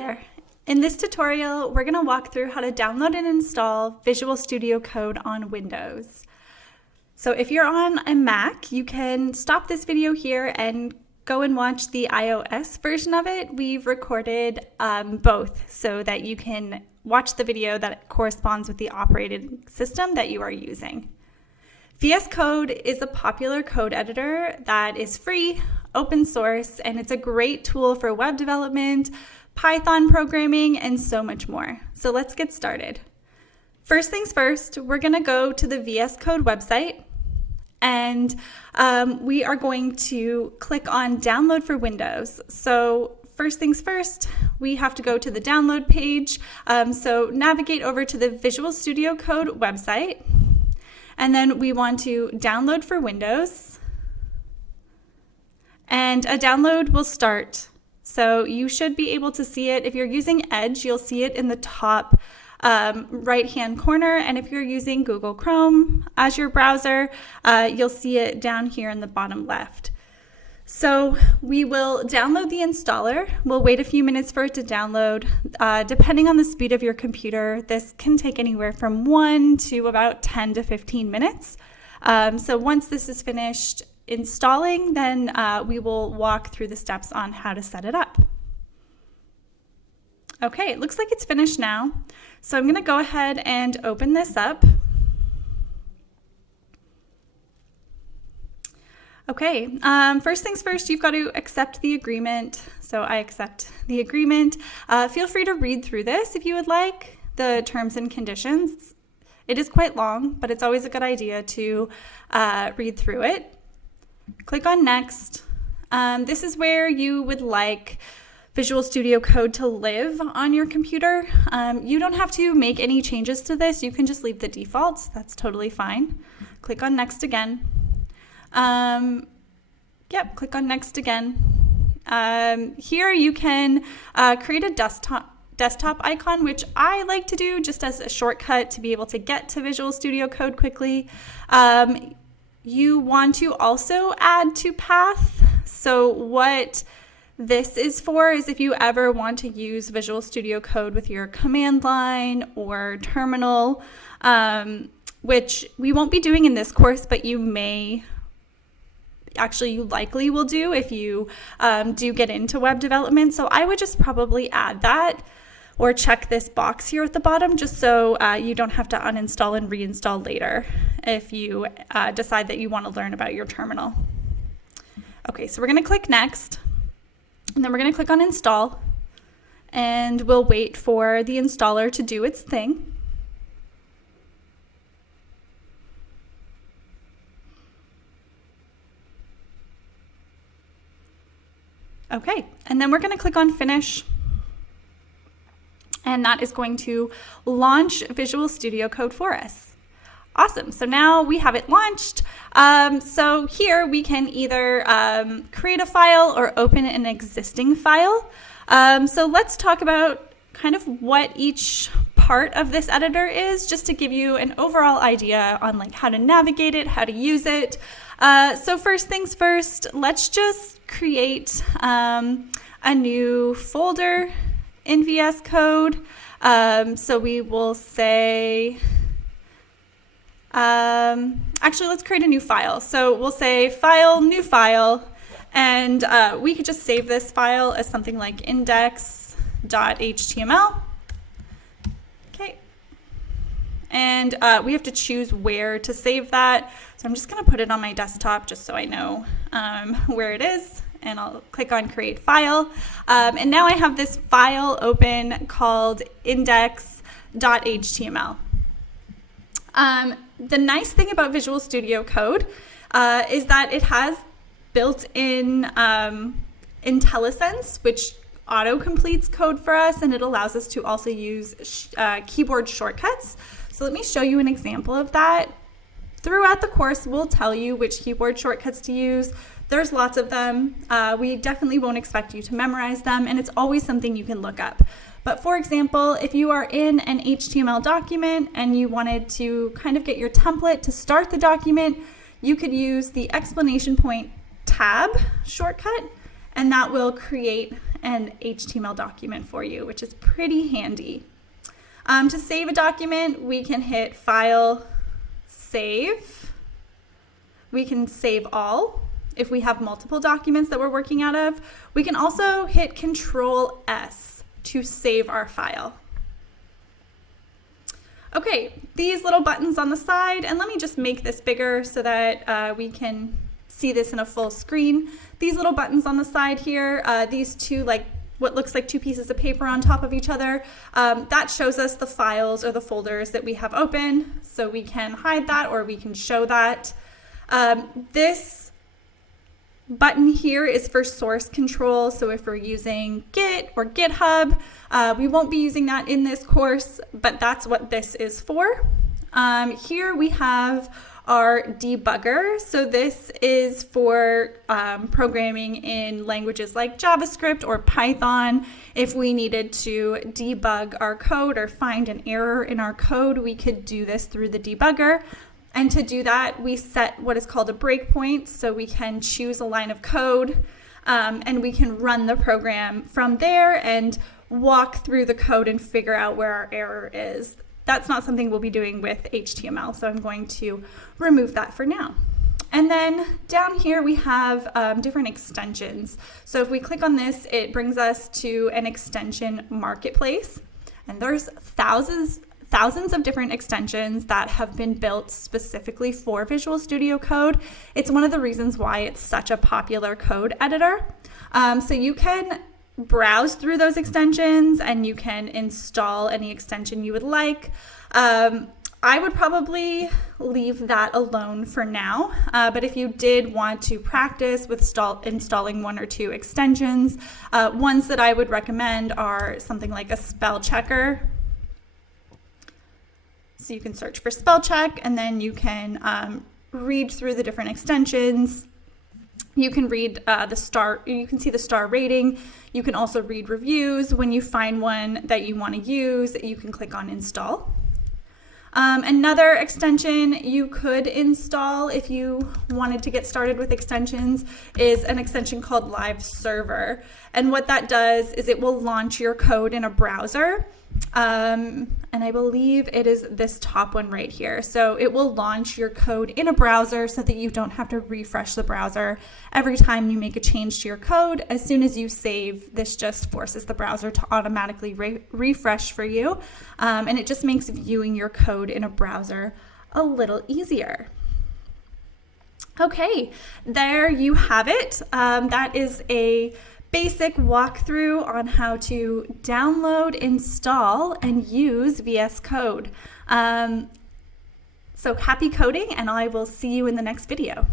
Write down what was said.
there. In this tutorial, we're going to walk through how to download and install Visual Studio Code on Windows. So if you're on a Mac, you can stop this video here and go and watch the iOS version of it. We've recorded both so that you can watch the video that corresponds with the operating system that you are using. VS Code is a popular code editor that is free, open source, and it's a great tool for web development, Python programming, and so much more. So let's get started. First things first, we're going to go to the VS Code website, and we are going to click on Download for Windows. So first things first, we have to go to the download page. So navigate over to the Visual Studio Code website, and then we want to download for Windows, and a download will start. So you should be able to see it. If you're using Edge, you'll see it in the top right-hand corner. And if you're using Google Chrome as your browser, you'll see it down here in the bottom left. So we will download the installer. We'll wait a few minutes for it to download. Depending on the speed of your computer, this can take anywhere from 1 to about 10 to 15 minutes. So once this is finished installing, then we will walk through the steps on how to set it up. Okay, it looks like it's finished now. So I'm going to go ahead and open this up. Okay, first things first, you've got to accept the agreement. So I accept the agreement. Feel free to read through this if you would like, the terms and conditions. It is quite long, but it's always a good idea to read through it. Click on Next. This is where you would like Visual Studio Code to live on your computer. You don't have to make any changes to this. You can just leave the defaults. That's totally fine. Click on Next again. Click on Next again. Here you can create a desktop icon, which I like to do just as a shortcut to be able to get to Visual Studio Code quickly. You want to also add to path. So what this is for is if you ever want to use Visual Studio Code with your command line or terminal, which we won't be doing in this course, but you likely will do if you do get into web development. So I would just probably add that or check this box here at the bottom just so you don't have to uninstall and reinstall later if you decide that you want to learn about your terminal. Okay, so we're going to click Next, and then we're going to click on Install, and we'll wait for the installer to do its thing. Okay, and then we're going to click on Finish, and that is going to launch Visual Studio Code for us. Awesome, so now we have it launched. So here we can either create a file or open an existing file. So let's talk about kind of what each part of this editor is, just to give you an overall idea on like how to navigate it, how to use it. So first things first, let's just create a new folder in VS Code. So we will say, actually let's create a new file. So we'll say File, New File, and we could just save this file as something like index.html. Okay. And we have to choose where to save that. So I'm just going to put it on my desktop just so I know where it is. And I'll click on Create File. And now I have this file open called index.html. The nice thing about Visual Studio Code is that it has built-in IntelliSense, which auto-completes code for us, and it allows us to also use keyboard shortcuts. So let me show you an example of that. Throughout the course, we'll tell you which keyboard shortcuts to use. There's lots of them. We definitely won't expect you to memorize them, and it's always something you can look up. But for example, if you are in an HTML document and you wanted to kind of get your template to start the document, you could use the exclamation point tab shortcut, and that will create an HTML document for you, which is pretty handy. To save a document, we can hit File, Save. We can save all if we have multiple documents that we're working out of. We can also hit Control S to save our file. Okay, these little buttons on the side, and let me just make this bigger so that we can see this in a full screen. These little buttons on the side here, these two, like what looks like two pieces of paper on top of each other, that shows us the files or the folders that we have open, so we can hide that or we can show that. This button here is for source control, so if we're using Git or GitHub, we won't be using that in this course, but that's what this is for. Here we have our debugger. So this is for programming in languages like JavaScript or Python. If we needed to debug our code or find an error in our code, we could do this through the debugger. And to do that, we set what is called a breakpoint. So we can choose a line of code and we can run the program from there and walk through the code and figure out where our error is. That's not something we'll be doing with HTML, so I'm going to remove that for now. And then down here we have different extensions. So if we click on this, it brings us to an extension marketplace. And there's thousands of different extensions that have been built specifically for Visual Studio Code. It's one of the reasons why it's such a popular code editor. So you can browse through those extensions and you can install any extension you would like. I would probably leave that alone for now, but if you did want to practice with installing one or two extensions, ones that I would recommend are something like a spell checker. So you can search for spell check and then you can read through the different extensions. You can read you can see the star rating. You can also read reviews. When you find one that you want to use, you can click on install. Another extension you could install if you wanted to get started with extensions is an extension called Live Server. And what that does is it will launch your code in a browser. And I believe it is this top one right here. So it will launch your code in a browser so that you don't have to refresh the browser every time you make a change to your code. As soon as you save, this just forces the browser to automatically refresh for you. And it just makes viewing your code in a browser a little easier. Okay, there you have it. That is a basic walkthrough on how to download, install, and use VS Code. So happy coding, and I will see you in the next video.